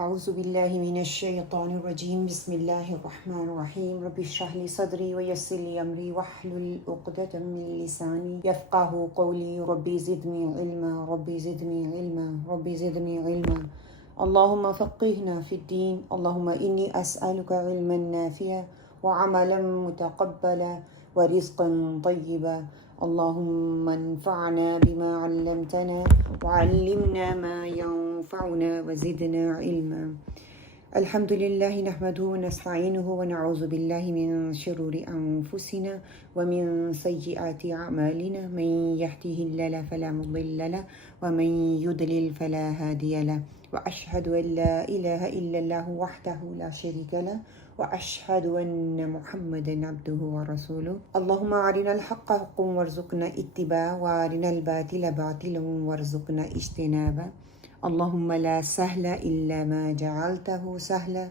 اعوذ باللہ من الشیطان الرجیم بسم اللہ الرحمن الرحیم رب اشرح لی صدری ویسر لی امری واحلل عقدۃ من لسانی یفقہوا قولی ربی زدنی علما ربی زدنی علما ربی زدنی علما اللہم فقہنا فی الدین اللہم انی اسألک علما نافعا وعملا متقبلا ورزقا طیبا اللهم انفعنا بما علمتنا وعلمنا ما ينفعنا وزدنا علما الحمد لله نحمده ونستعينه ونعوذ بالله من شرور أنفسنا ومن سيئات أعمالنا من يهده الله فلا مضل له ومن يضلل فلا هادي له وأشهد أن لا إله إلا الله وحده لا شريك له وأشهد أن محمدا عبده ورسوله اللهم أرنا الحق حقا وارزقنا اتباعه وأرنا الباطل باطلا وارزقنا اجتنابه اللهم لا سهل إلا ما جعلته سهلا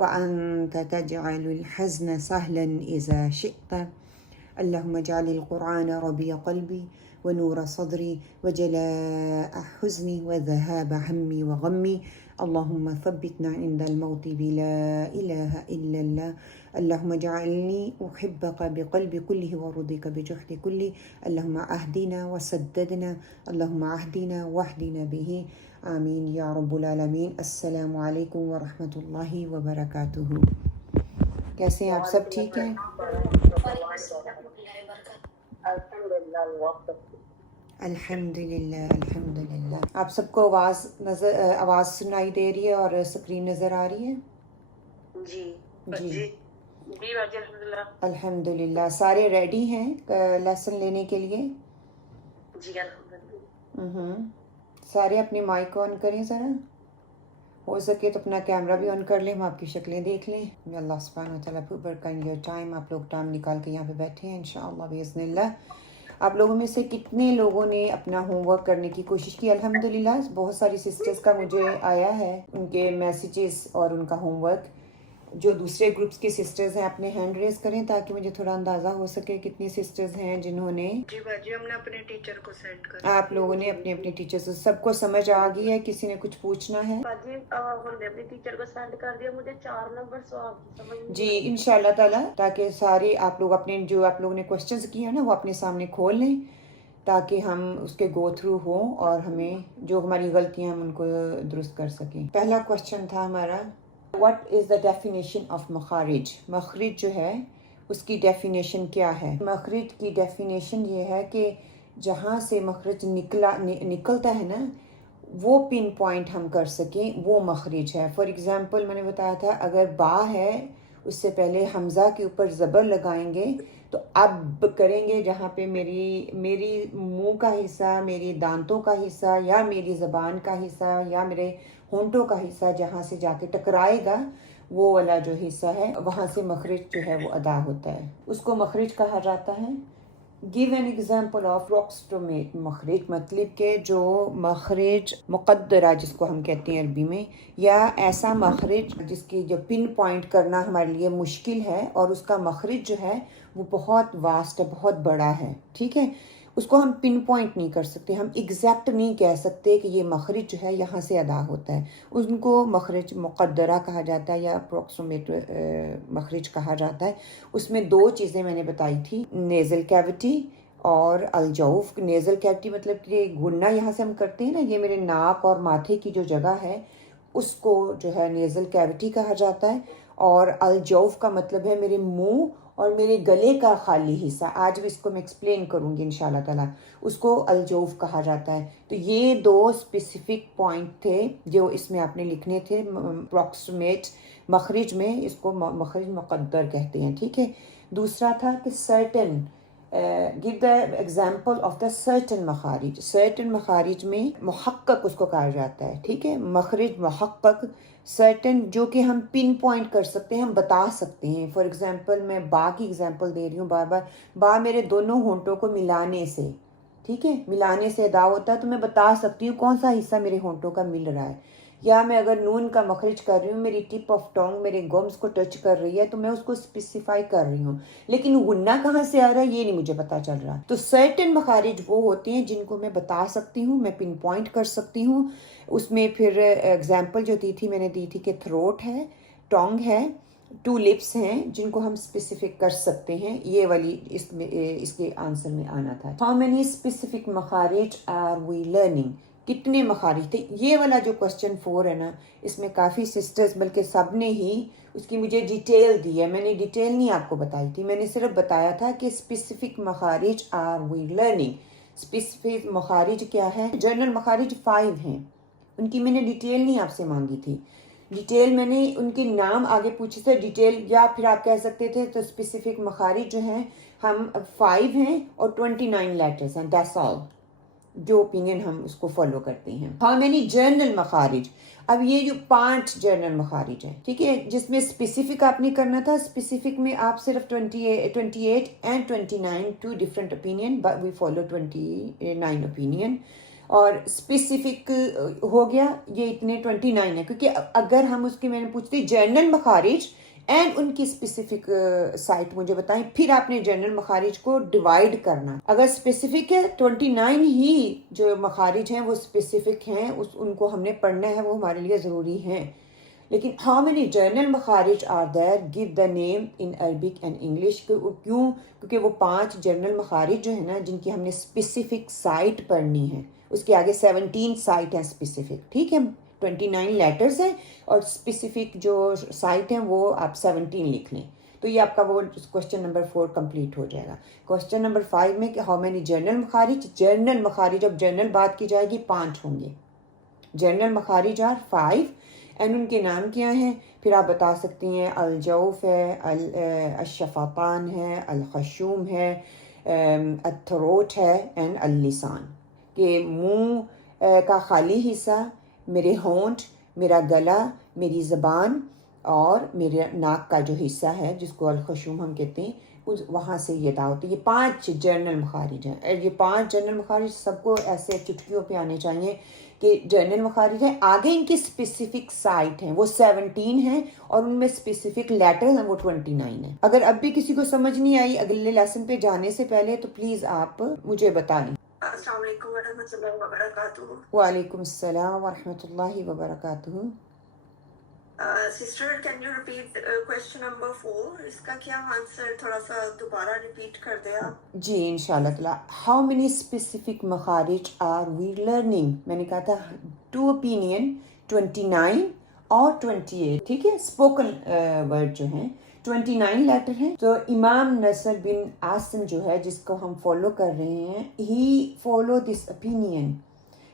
وأنت تجعل الحزن سهلا إذا شئت اللهم اجعل القرآن ربيع قلبي ونور صدري وجلاء حزني وذهاب همي وغمي اللهم ثبتنا عند الموت بلا إله إلا الله اللهم اجعلني أحبك بقلبي كله ورضيك بجهدي كله اللهم أهدنا وسددنا اللهم أهدنا واهدنا به آمین یا رب العالمین۔ السلام علیکم ورحمۃ اللہ وبرکاتہ۔ کیسے ہیں آپ سب؟ ٹھیک ہیں؟ الحمد للہ الحمد للہ۔ آپ سب کو آواز سنائی دے رہی ہے اور اسکرین نظر آ رہی ہے؟ جی جی جی باجی الحمدللہ۔ الحمد للہ۔ سارے ریڈی ہیں لیسن لینے کے لیے؟ جی الحمدللہ۔ سارے اپنے مائک آن کریں ذرا، ہو سکے تو اپنا کیمرہ بھی آن کر لیں، ہم آپ کی شکلیں دیکھ لیں۔ اللہ سبحانہ وتعالیٰ برکن یور ٹائم، آپ لوگ ٹائم نکال کے یہاں پہ بیٹھے ہیں انشاءاللہ باذن اللہ۔ آپ لوگوں میں سے کتنے لوگوں نے اپنا ہوم ورک کرنے کی کوشش کی؟ الحمدللہ بہت ساری سسٹرز کا مجھے آیا ہے ان کے میسیجز اور ان کا ہوم ورک۔ جو دوسرے گروپس کی سسٹرز ہیں اپنے ہینڈ ریز کریں تاکہ مجھے تھوڑا اندازہ ہو سکے کتنی سسٹرز ہیں جنہوں نے۔ جی باجی ہم نے اپنے ٹیچر کو سینڈ کر آپ لوگوں نے اپنے اپنے ٹیچر سے، سب کو سمجھ آ گئی ہے؟ کسی نے کچھ پوچھنا ہے؟ باجی ہم نے اپنے ٹیچر کو سینڈ کر دیا، مجھے 4 نمبر سوال سمجھ نہیں جی انشاءاللہ تعالیٰ، تاکہ سارے آپ لوگ اپنے جو آپ لوگوں نے کوشچنز کیے ہیں نا وہ اپنے سامنے کھول لیں تاکہ ہم اس کے گو تھرو ہوں اور ہمیں جو ہماری غلطیاں ہم ان کو درست کر سکیں۔ پہلا کوشچن تھا ہمارا، what is the definition of مخارج؟ مخرج جو ہے اس کی ڈیفینیشن کیا ہے؟ مخرج کی ڈیفینیشن یہ ہے کہ جہاں سے مخرج نکلتا ہے نا وہ پن پوائنٹ ہم کر سکیں، وہ مخرج ہے۔ فار ایگزامپل میں نے بتایا تھا اگر با ہے اس سے پہلے حمزہ کے اوپر زبر لگائیں گے تو اب کریں گے جہاں پہ میری منہ کا حصہ، میری دانتوں کا حصہ یا میری زبان کا حصہ یا میرے ہونٹوں کا حصہ جہاں سے جا کے ٹکرائے گا وہ والا جو حصہ ہے وہاں سے مخرج جو ہے وہ ادا ہوتا ہے، اس کو مخرج کہا جاتا ہے۔ Give an example of approximate مخرج، مطلب کہ جو مخرج مقدرہ جس کو ہم کہتے ہیں عربی میں، یا ایسا مخرج جس کی جو پن پوائنٹ کرنا ہمارے لیے مشکل ہے اور اس کا مخرج جو ہے وہ بہت واسٹ ہے، بہت بڑا ہے، ٹھیک ہے، اس کو ہم پن پوائنٹ نہیں کر سکتے، ہم ایگزیکٹ نہیں کہہ سکتے کہ یہ مخرج جو ہے یہاں سے ادا ہوتا ہے، ان کو مخرج مقدرہ کہا جاتا ہے یا اپروکسیمیٹ مخرج کہا جاتا ہے۔ اس میں 2 چیزیں میں نے بتائی تھی، نیزل کیوٹی اور الجوف۔ نیزل کیوٹی مطلب کہ گننا یہاں سے ہم کرتے ہیں نا، یہ میرے ناک اور ماتھے کی جو جگہ ہے اس کو جو ہے نیزل کیوٹی کہا جاتا ہے، اور الجوف کا مطلب ہے میرے منہ اور میرے گلے کا خالی حصہ۔ آج بھی اس کو میں ایکسپلین کروں گی انشاءاللہ تعالیٰ، اس کو الجوف کہا جاتا ہے۔ تو یہ 2 اسپیسیفک پوائنٹ تھے جو اس میں آپ نے لکھنے تھے اپروکسیمیٹ مخرج میں، اس کو مخرج مقدر کہتے ہیں، ٹھیک ہے۔ دوسرا تھا کہ certain, give the example of the certain مخارج۔ سرٹن مخارج میں محقق اس کو کہا جاتا ہے، ٹھیک ہے، مخرج محقق سرٹن جو کہ ہم پن پوائنٹ کر سکتے ہیں، ہم بتا سکتے ہیں۔ فار ایگزامپل میں با کی ایگزامپل دے رہی ہوں بار بار، با میرے دونوں ہونٹوں کو ملانے سے، ٹھیک ہے، ملانے سے ادا ہوتا ہے، تو میں بتا سکتی ہوں کون سا حصہ میرے ہونٹوں کا مل رہا ہے۔ یا میں اگر نون کا مخرج کر رہی ہوں، میری ٹپ آف ٹانگ میرے گمز کو ٹچ کر رہی ہے تو میں اس کو اسپیسیفائی کر رہی ہوں، لیکن غنہ کہاں سے آ رہا ہے یہ نہیں مجھے پتا چل رہا۔ تو سرٹن مخارج وہ ہوتے ہیں جن کو میں بتا سکتی ہوں، میں پن پوائنٹ کر سکتی ہوں، اس میں پھر اگزامپل جو دی تھی میں نے دی تھی کہ تھروٹ ہے، ٹونگ ہے، 2 لپس ہیں جن کو ہم اسپیسیفک کر سکتے ہیں، یہ والی اس کے آنسر میں آنا تھا. ہاؤ مینی اسپیسیفک مخارج آر وی لرننگ، کتنے مخارج تھے. یہ والا جو کوشچن 4 ہے نا، اس میں کافی سسٹرز بلکہ سب نے ہی اس کی مجھے ڈیٹیل دی ہے. میں نے ڈیٹیل نہیں آپ کو بتائی تھی، میں نے صرف بتایا تھا کہ اسپیسیفک مخارج آر وی لرننگ. اسپیسیفک مخارج کیا ہے؟ جنرل مخارج 5 ہیں، ان کی میں نے ڈیٹیل نہیں آپ سے مانگی تھی. ڈیٹیل میں نے ان کے نام آگے پوچھے تھے ڈیٹیل، یا پھر آپ کہہ سکتے تھے تو اسپیسیفک مخارج جو ہیں ہم 5 ہیں اور 29 لیٹرز ہیں. دیٹس آل جو اوپینین ہم اس کو فالو کرتے ہیں. ہاؤ مینی جرنل مخارج، اب یہ جو 5 جرنل مخارج ہیں، ٹھیک ہے، جس میں اسپیسیفک آپ نے کرنا تھا. اسپیسیفک میں آپ صرف 28 and 29 2 different opinion, but we follow 29 opinion. اور اسپیسیفک ہو گیا یہ اتنے 29 ہیں، کیونکہ اگر ہم اس کے میں نے پوچھتے جرنل مخارج اینڈ ان کی اسپیسیفک سائٹ مجھے بتائیں، پھر آپ نے جنرل مخارج کو ڈیوائڈ کرنا. اگر اسپیسیفک ہے 29 ہی جو مخارج ہیں وہ اسپیسیفک ہیں، ان کو ہم نے پڑھنا ہے، وہ ہمارے لیے ضروری ہیں. لیکن ہاؤ مینی جرنل مخارج are there, give the name in Arabic and English. کیوں؟ کیونکہ وہ 5 جرنل مخارج جو ہیں نا جن کی ہم نے اسپیسیفک سائٹ پڑھنی ہے. اس کے آگے 17 سائٹ ہیں اسپیسیفک، ٹھیک ہے، 29 لیٹرز ہیں اور اسپیسیفک جو سائٹ ہیں وہ آپ 17 لکھ لیں. تو یہ آپ کا وہ کوشچن نمبر 4 کمپلیٹ ہو جائے گا. کوشچن نمبر 5 میں کہ ہاؤ مینی جرنل مخارج. جرنل مخارج، اب جرنل بات کی جائے گی 5 ہوں گے. جرنل مخارج آر 5 اینڈ ان کے نام کیا ہیں؟ پھر آپ بتا سکتی ہیں الجوف ہے، الشفاطان ہے، الخشوم ہے، التھروٹ ہے اینڈ اللسان. کہ منہ کا خالی حصہ، میرے ہونٹ، میرا گلا، میری زبان اور میرے ناک کا جو حصہ ہے جس کو الخشوم ہم کہتے ہیں، وہاں سے یہ دعوت. یہ 5 جرنل مخارج ہیں. یہ 5 جرنل مخارج سب کو ایسے چٹکیوں پہ آنے چاہیے کہ جرنل مخارج ہیں. آگے ان کی اسپیسیفک سائٹ ہیں وہ 17 ہیں اور ان میں اسپیسیفک لیٹر ہیں وہ 29 ہیں. اگر اب بھی کسی کو سمجھ نہیں آئی اگلے لیسن پہ جانے سے پہلے تو پلیز آپ مجھے بتائیں. السلام علیکم ورحمۃ اللہ وبرکاتہ. وعلیکم السلام ورحمۃ اللہ وبرکاتہ. Sister can you repeat question number 4؟ اس کا کیا آنسر تھوڑا سا دوبارہ ریپیٹ کر دیں آپ. جی انشاءاللہ تعالیٰ. ہاؤ مینی اسپیسیفک مخارج آر وی لرننگ. میں نے کہا تھا 2 اوپینین 29 اور 28، ٹھیک ہے. اسپوکن ورڈ جو ہیں 29 لیٹر ہیں. تو امام نصر بن عاصم جو ہے جس کو ہم فالو کر رہے ہیں، ہی فالو دس اوپینین.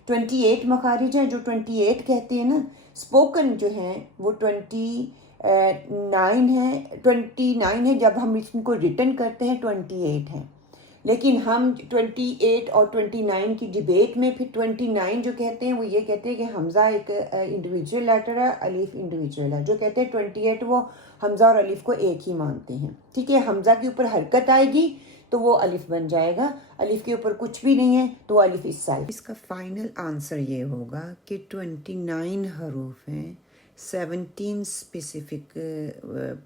28 مخارج ہیں جو 28 کہتے ہیں نا. اسپوکن جو ہیں وہ 29 ہیں. 29 ہے جب ہم اس کو ریٹن کرتے ہیں 28 ہیں. لیکن ہم 28 اور 29 کی ڈیبیٹ میں پھر 29 جو کہتے ہیں وہ یہ کہتے ہیں کہ حمزہ ایک انڈیویجول لیٹر ہے، الف انڈیویجول ہے. جو کہتے ہیں 28 وہ حمزہ اور الف کو ایک ہی مانتے ہیں، ٹھیک ہے. حمزہ کے اوپر حرکت آئے گی تو وہ الف بن جائے گا، الف کے اوپر کچھ بھی نہیں ہے تو وہ الف اس سائڈ. اس کا فائنل آنسر یہ ہوگا کہ 29 حروف ہیں، 17 اسپیسیفک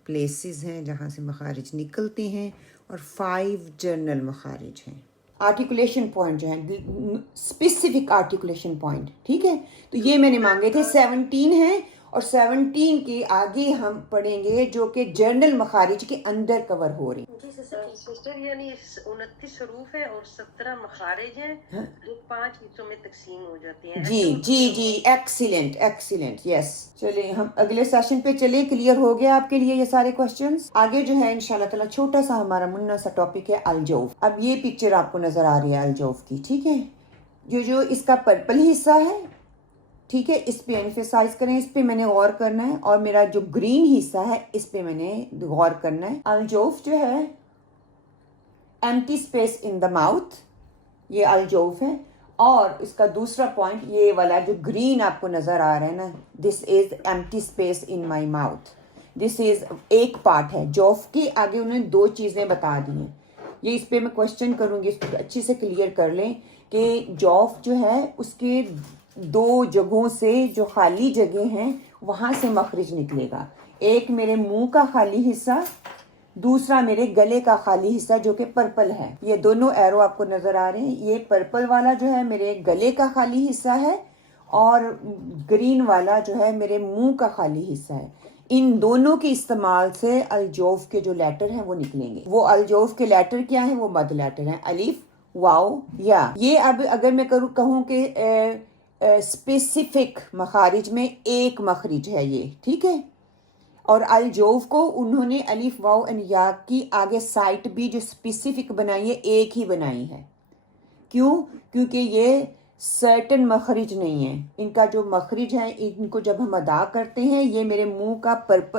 پلیسز ہیں جہاں سے مخارج نکلتے ہیں اور 5 جرنل مخارج ہیں. آرٹیکولیشن پوائنٹ جو ہیں اسپیسیفک آرٹیکولیشن پوائنٹ، ٹھیک ہے. تو یہ میں نے مانگے تھے 17 ہیں اور 17 کے آگے ہم پڑھیں گے جو کہ جرنل مخارج کے اندر کور ہو رہی ہیں. سسٹر یعنی 29 حروف ہیں اور 17 مخارج ہیں جو 5 حصوں میں تقسیم ہو جاتے ہیں. جی جی جی، ایکسیلنٹ ایکسیلنٹ، یس. چلیں ہم اگلے سیشن پہ چلیں. کلیئر ہو گیا آپ کے لیے یہ سارے کوشچنز. آگے جو ہے انشاءاللہ تعالیٰ چھوٹا سا ہمارا منا سا ٹاپک ہے الجوف. اب یہ پکچر آپ کو نظر آ رہی ہے الجوف کی، ٹھیک ہے. جو اس کا پرپل حصہ ہے، ٹھیک ہے، اس پہ ایمفیسائز کریں، اس پہ میں نے غور کرنا ہے. اور میرا جو گرین حصہ ہے اس پہ میں نے غور کرنا ہے. الجوف جو ہے empty space in the mouth, یہ الجوف ہے. اور اس کا دوسرا پوائنٹ یہ والا جو گرین آپ کو نظر آ رہا ہے نا، this is empty space in my mouth. This is ایک پارٹ ہے. جوف کے آگے انہوں نے 2 چیزیں بتا دی ہیں. یہ اس پہ میں کوشچن کروں گی، اس کو اچھے سے کلیئر کر لیں کہ جوف جو ہے اس کے 2 جگہوں سے جو خالی جگہ ہیں وہاں سے مخرج نکلے گا. ایک میرے منہ کا خالی حصہ، دوسرا میرے گلے کا خالی حصہ جو کہ پرپل ہے. یہ دونوں ایرو آپ کو نظر آ رہے ہیں. یہ پرپل والا جو ہے میرے گلے کا خالی حصہ ہے اور گرین والا جو ہے میرے منہ کا خالی حصہ ہے. ان دونوں کے استعمال سے الجوف کے جو لیٹر ہیں وہ نکلیں گے. وہ الجوف کے لیٹر کیا ہیں؟ وہ مد لیٹر ہیں، الف، واو، یا. یہ اب اگر میں کہوں کہ اسپیسیفک مخارج میں ایک مخرج ہے یہ، ٹھیک ہے. اور الجوف کو انہوں نے الف، واو اور یا کی آگے سائٹ بھی جو اسپیسیفک بنائی ہے ایک ہی بنائی ہے. کیوں؟ کیونکہ یہ سرٹن مخرج نہیں ہے. ان کا جو مخرج ہے ان کو جب ہم ادا کرتے ہیں یہ میرے منہ کا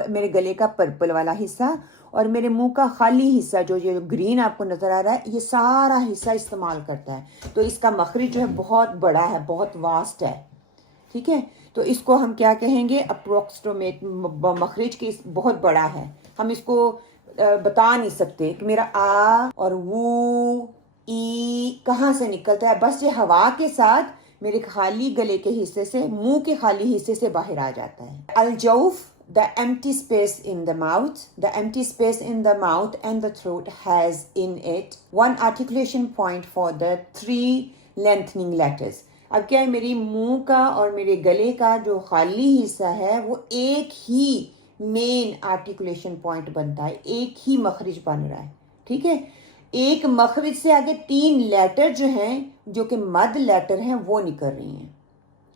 میرے گلے کا پرپل والا حصہ اور میرے منہ کا خالی حصہ جو یہ گرین آپ کو نظر آ رہا ہے یہ سارا حصہ استعمال کرتا ہے. تو اس کا مخرج جو ہے بہت بڑا ہے، بہت واسٹ ہے، ٹھیک ہے. تو اس کو ہم کیا کہیں گے؟ اپروکسیمیٹ مخرج کی بہت بڑا ہے. ہم اس کو بتا نہیں سکتے کہ میرا آ اور وو ای کہاں سے نکلتا ہے. بس یہ ہوا کے ساتھ میرے خالی گلے کے حصے سے، منہ کے خالی حصے سے باہر آ جاتا ہے. الجوف، the empty space in the mouth. The empty space in the mouth and the throat has in it one articulation point for the three lengthening letters. اب کیا ہے، میری منہ کا اور میرے گلے کا جو خالی حصہ ہے وہ ایک ہی مین آرٹیکولیشن پوائنٹ بنتا ہے، ایک ہی مخرج بن رہا ہے، ٹھیک ہے. ایک مخرج سے آگے 3 لیٹر جو ہیں جو کہ مد لیٹر ہیں وہ نکل رہی ہیں.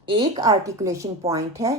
ایک آرٹیکولیشن پوائنٹ ہے،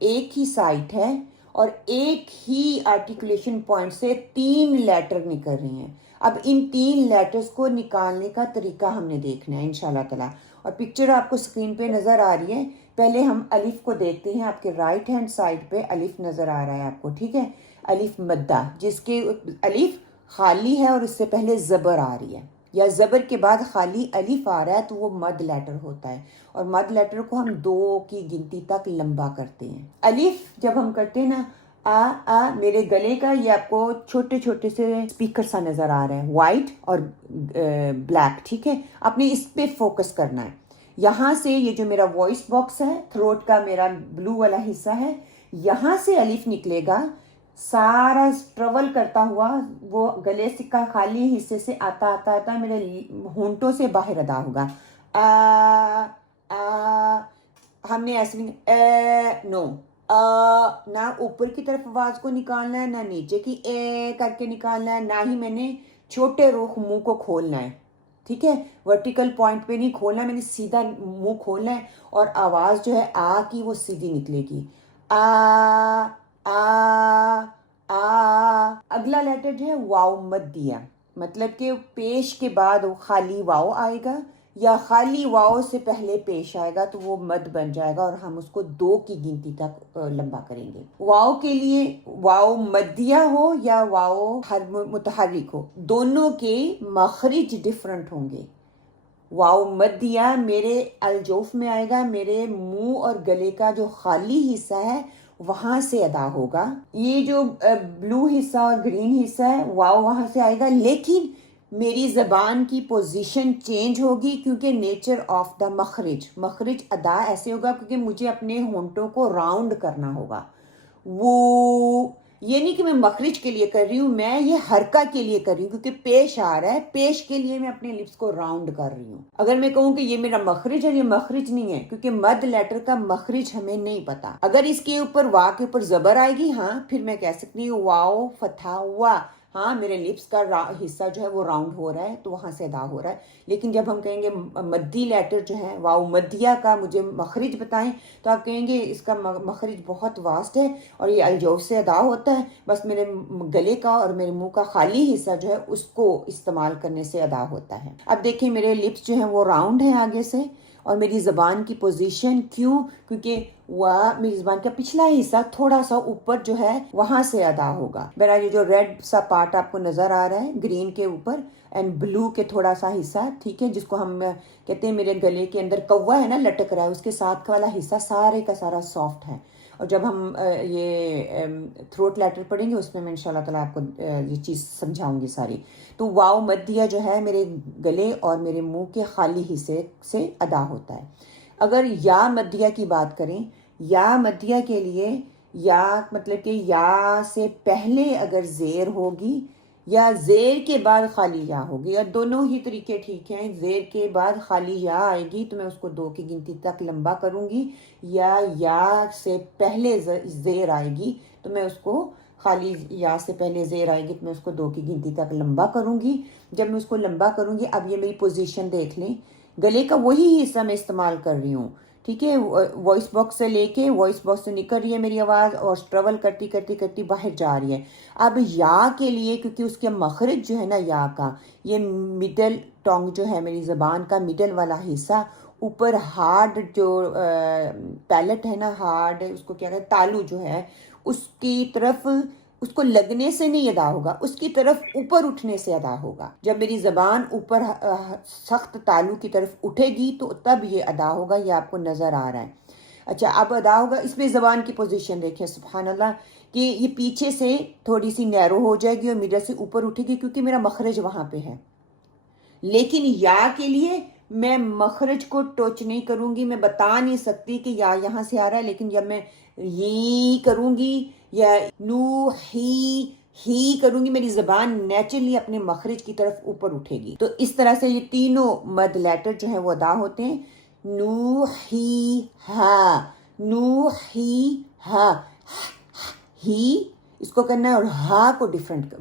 ایک ہی سائٹ ہے اور ایک ہی آرٹیکولیشن پوائنٹ سے 3 لیٹر نکل رہی ہیں. اب ان 3 لیٹرز کو نکالنے کا طریقہ ہم نے دیکھنا ہے انشاءاللہ تعالی. اور پکچر آپ کو اسکرین پہ نظر آ رہی ہے. پہلے ہم الف کو دیکھتے ہیں. آپ کے رائٹ ہینڈ سائڈ پہ الف نظر آ رہا ہے آپ کو، ٹھیک ہے. الف مدہ، جس کے الف خالی ہے اور اس سے پہلے زبر آ رہی ہے، یا زبر کے بعد خالی الف آ رہا ہے تو وہ مد لیٹر ہوتا ہے. اور مد لیٹر کو ہم 2 کی گنتی تک لمبا کرتے ہیں. الف جب ہم کرتے ہیں نا، آ میرے گلے کا یہ آپ کو چھوٹے چھوٹے سے اسپیکر سا نظر آ رہا ہے، وائٹ اور بلیک، ٹھیک ہے. آپ نے اس پہ فوکس کرنا ہے. یہاں سے یہ جو میرا وائس باکس ہے، تھروٹ کا میرا بلو والا حصہ ہے، یہاں سے الف نکلے گا، سارا ٹریول کرتا ہوا وہ گلے سے کا خالی حصے سے آتا آتا آتا میرے ہونٹوں سے باہر ادا ہوگا. ہم نے ایسے نہیں، نو، نہ اوپر کی طرف آواز کو نکالنا ہے، نہ نیچے کی اے کر کے نکالنا ہے، نہ ہی میں نے چھوٹے رخ منہ کو کھولنا ہے، ٹھیک ہے. ورٹیکل پوائنٹ پہ نہیں کھولنا ہے، میں نے سیدھا منہ کھولنا ہے اور آواز جو ہے آ کی وہ سیدھی نکلے گی. آ اگلا لیٹر جو ہے واو مدیہ، مطلب کہ پیش کے بعد خالی واو آئے گا یا خالی واو سے پہلے پیش آئے گا تو وہ مد بن جائے گا اور ہم اس کو 2 کی گنتی تک لمبا کریں گے. واو کے لیے واو مدیہ ہو یا واو متحرک ہو، دونوں کے مخرج ڈفرنٹ ہوں گے. واو مدیہ میرے الجوف میں آئے گا، میرے منہ اور گلے کا جو خالی حصہ ہے وہاں سے ادا ہوگا. یہ جو بلو حصہ اور گرین حصہ ہے واو وہاں سے آئے گا، لیکن میری زبان کی پوزیشن چینج ہوگی کیونکہ نیچر آف دا مخرج ادا ایسے ہوگا کیونکہ مجھے اپنے ہونٹوں کو راؤنڈ کرنا ہوگا. وہ یہ نہیں کہ میں مخرج کے لیے کر رہی ہوں، میں یہ حرکہ کے لیے کر رہی ہوں کیونکہ پیش آ رہا ہے، پیش کے لیے میں اپنے لپس کو راؤنڈ کر رہی ہوں. اگر میں کہوں کہ یہ میرا مخرج ہے، یہ مخرج نہیں ہے کیونکہ مد لیٹر کا مخرج ہمیں نہیں پتا. اگر اس کے اوپر وا کے اوپر زبر آئے گی، ہاں پھر میں کہہ سکتی ہوں واو فتح وا، ہاں میرے لپس کا حصہ جو ہے وہ راؤنڈ ہو رہا ہے تو وہاں سے ادا ہو رہا ہے. لیکن جب ہم کہیں گے مدی لیٹر جو ہے واو مدیہ کا مجھے مخرج بتائیں تو آپ کہیں گے اس کا مخرج بہت واسٹ ہے اور یہ الجوف سے ادا ہوتا ہے، بس میرے گلے کا اور میرے منہ کا خالی حصہ جو ہے اس کو استعمال کرنے سے ادا ہوتا ہے. اب دیکھیں میرے لپس جو ہیں وہ راؤنڈ ہیں آگے سے، اور میری زبان کی پوزیشن کیوں؟ کیونکہ میری زبان کا پچھلا حصہ تھوڑا سا اوپر جو ہے وہاں سے ادا ہوگا. میرا یہ جو ریڈ سا پارٹ آپ کو نظر آ رہا ہے گرین کے اوپر اینڈ بلو کے تھوڑا سا حصہ، ٹھیک ہے، جس کو ہم کہتے ہیں میرے گلے کے اندر کوا ہے نا لٹک رہا ہے، اس کے ساتھ والا حصہ سارے کا سارا سافٹ ہے. اور جب ہم یہ تھروٹ لیٹر پڑھیں گے اس میں ان شاء اللہ تعالیٰ آپ کو یہ چیز سمجھاؤں گی ساری. تو واو مدیہ جو ہے میرے گلے اور میرے منہ کے خالی حصے سے ادا ہوتا ہے. اگر یا مدیہ کی بات کریں، یا مدیہ کے لیے یا مطلب کہ یا سے پہلے اگر زیر ہوگی یا زیر کے بعد خالی یا ہوگی، اور دونوں ہی طریقے ٹھیک ہیں. زیر کے بعد خالی یا آئے گی تو میں اس کو 2 کی گنتی تک لمبا کروں گی، یا سے پہلے زیر آئے گی تو میں اس کو خالی یا سے پہلے زیر آئے گی تو میں اس کو 2 کی گنتی تک لمبا کروں گی. جب میں اس کو لمبا کروں گی، اب یہ میری پوزیشن دیکھ لیں، گلے کا وہی حصہ میں استعمال کر رہی ہوں. ٹھیک ہے، وائس باکس سے لے کے وائس باکس سے نکل رہی ہے میری آواز اور ٹریول کرتی کرتی کرتی باہر جا رہی ہے. اب یا کے لیے، کیونکہ اس کے مخرج جو ہے نا یا کا، یہ مڈل ٹانگ جو ہے میری زبان کا مڈل والا حصہ، اوپر ہارڈ جو پیلٹ ہے نا، ہارڈ اس کو کیا کہتے ہیں، تالو جو ہے، اس کی طرف، اس کو لگنے سے نہیں ادا ہوگا، اس کی طرف اوپر اٹھنے سے ادا ہوگا. جب میری زبان اوپر سخت تالو کی طرف اٹھے گی تو تب یہ ادا ہوگا. یہ آپ کو نظر آ رہا ہے. اچھا، اب ادا ہوگا. اس میں زبان کی پوزیشن دیکھیں، سبحان اللہ، کہ یہ پیچھے سے تھوڑی سی نیرو ہو جائے گی اور میڈیا سے اوپر اٹھے گی کیونکہ میرا مخرج وہاں پہ ہے. لیکن یا کے لیے میں مخرج کو ٹچ نہیں کروں گی. میں بتا نہیں سکتی کہ یا یہاں سے آ رہا ہے، لیکن جب میں یہ کروں گی یا نو ہی کروں گی، میری زبان نیچرلی اپنے مخرج کی طرف اوپر اٹھے گی. تو اس طرح سے یہ تینوں مد لیٹر جو ہیں وہ ادا ہوتے ہیں. نو ہی ہا، نو ہی ہا، ہی اس کو کرنا ہے اور ہا کو ڈیفرنٹ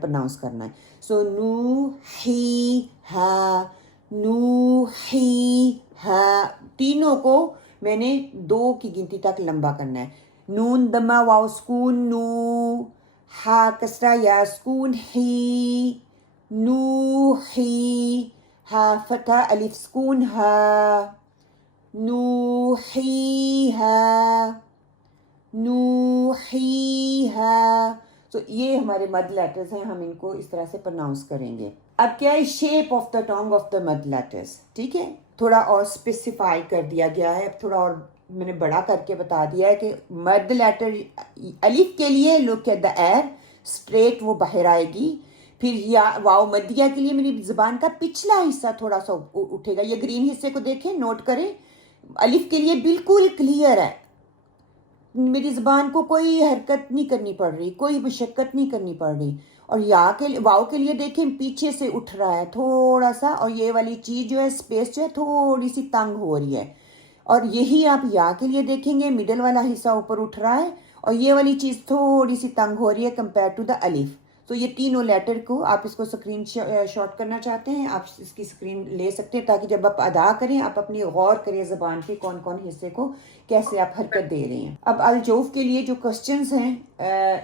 پرناؤنس کرنا ہے. سو نو ہی ہا، نو ہی ہا، تینوں کو میں نے 2 کی گنتی تک لمبا کرنا ہے. نون دمہ واو سکون نو، ہا کسرہ یا سکون ہی، نو ہی، ہا فتح الف سکون ہا، نو ہی ہا، نو ہی ہا. تو یہ ہمارے مد لیٹرز ہیں، ہم ان کو اس طرح سے پرناؤنس کریں گے. اب کیا ہے شیپ آف دا ٹانگ آف دا مد لیٹرز. ٹھیک ہے، تھوڑا اور اسپیسیفائی کر دیا گیا ہے. اب تھوڑا اور میں نے بڑا کر کے بتا دیا ہے کہ مد لیٹر الف کے لیے look at the air, straight وہ باہر آئے گی. پھر یا واو مدیہ کے لیے میری زبان کا پچھلا حصہ تھوڑا سا اٹھے گا. یہ گرین حصے کو دیکھیں، نوٹ کریں. الف کے لیے بالکل کلیئر ہے، میری زبان کو کوئی حرکت نہیں کرنی پڑ رہی، کوئی مشقت نہیں کرنی پڑ رہی. اور یا کے واو کے لیے دیکھیں پیچھے سے اٹھ رہا ہے تھوڑا سا، اور یہ والی چیز جو ہے اسپیس جو ہے تھوڑی سی تنگ ہو رہی ہے. اور یہی آپ یا کے لیے دیکھیں گے، مڈل والا حصہ اوپر اٹھ رہا ہے اور یہ والی چیز تھوڑی سی تنگ ہو رہی ہے کمپیئر ٹو دا الف. تو یہ تینوں لیٹر کو آپ اس کو اسکرین شاٹ کرنا چاہتے ہیں، آپ اس کی اسکرین لے سکتے ہیں تاکہ جب آپ ادا کریں آپ اپنی غور کریں زبان کے کون کون حصے کو کیسے آپ حرکت دے رہے ہیں. اب الجوف کے لیے جو کوسچنز ہیں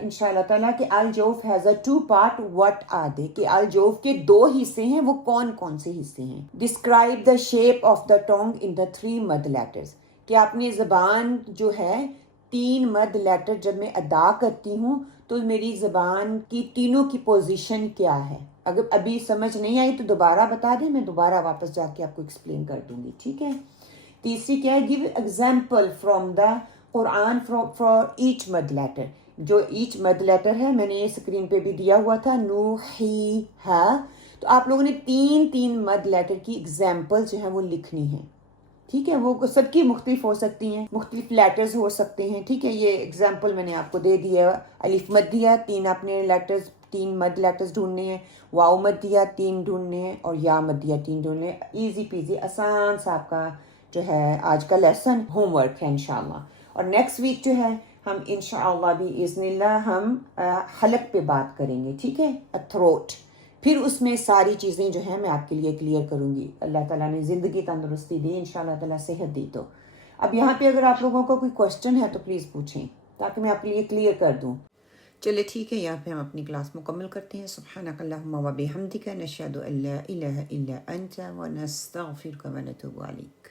انشاءاللہ تعالیٰ کہ الجوف has a 2 part, what are they, کہ الجوف کے 2 حصے ہیں، وہ کون کون سے حصے ہیں. Describe the shape of the ٹانگ ان دا 3 مد لیٹرز، کہ اپنی زبان جو ہے 3 مد لیٹر جب میں ادا کرتی ہوں تو میری زبان کی تینوں کی پوزیشن کیا ہے. اگر ابھی سمجھ نہیں آئی تو دوبارہ بتا دیں، میں دوبارہ واپس جا کے آپ کو ایکسپلین کر دوں گی. ٹھیک ہے. تیسری کیا ہے، give example from the Quran for each مد لیٹر. جو ایچ مد لیٹر ہے میں نے یہ اسکرین پہ بھی دیا ہوا تھا، نو ہی ہا. تو آپ لوگوں نے 3 مد لیٹر کی ایگزامپل جو ہیں وہ لکھنی ہیں. ٹھیک ہے، وہ سب کی مختلف ہو سکتی ہیں، مختلف لیٹرز ہو سکتے ہیں. ٹھیک ہے، یہ ایگزامپل میں نے آپ کو دے دیا ہے. الف مد دیا 3 اپنے لیٹرز، 3 مد لیٹرز ڈھونڈنے ہیں. واو مد دیا 3 ڈھونڈنے ہیں، اور یا مد دیا 3 ڈھونڈنے ہیں. ایزی پیزی، آسان سا آپ کا جو ہے آج کا لیسن ہوم ورک ہے انشاءاللہ. اور نیکسٹ ویک جو ہے ہم انشاءاللہ باذن اللہ ہم حلق پہ بات کریں گے. ٹھیک ہے، تھروٹ. پھر اس میں ساری چیزیں جو ہیں میں آپ کے لیے کلیئر کروں گی. اللہ تعالیٰ نے زندگی تندرستی دی، انشاءاللہ تعالیٰ صحت دی. تو اب یہاں پہ اگر آپ لوگوں کو کوئی کوسچن ہے تو پلیز پوچھیں تاکہ میں آپ کے لیے کلیئر کر دوں. چلے ٹھیک ہے، یہاں پہ ہم اپنی کلاس مکمل کرتے ہیں. سبحانک اللہم و بحمدک، نشہد ان لا الہ الا انت ونستغفرک ونتوب الیک.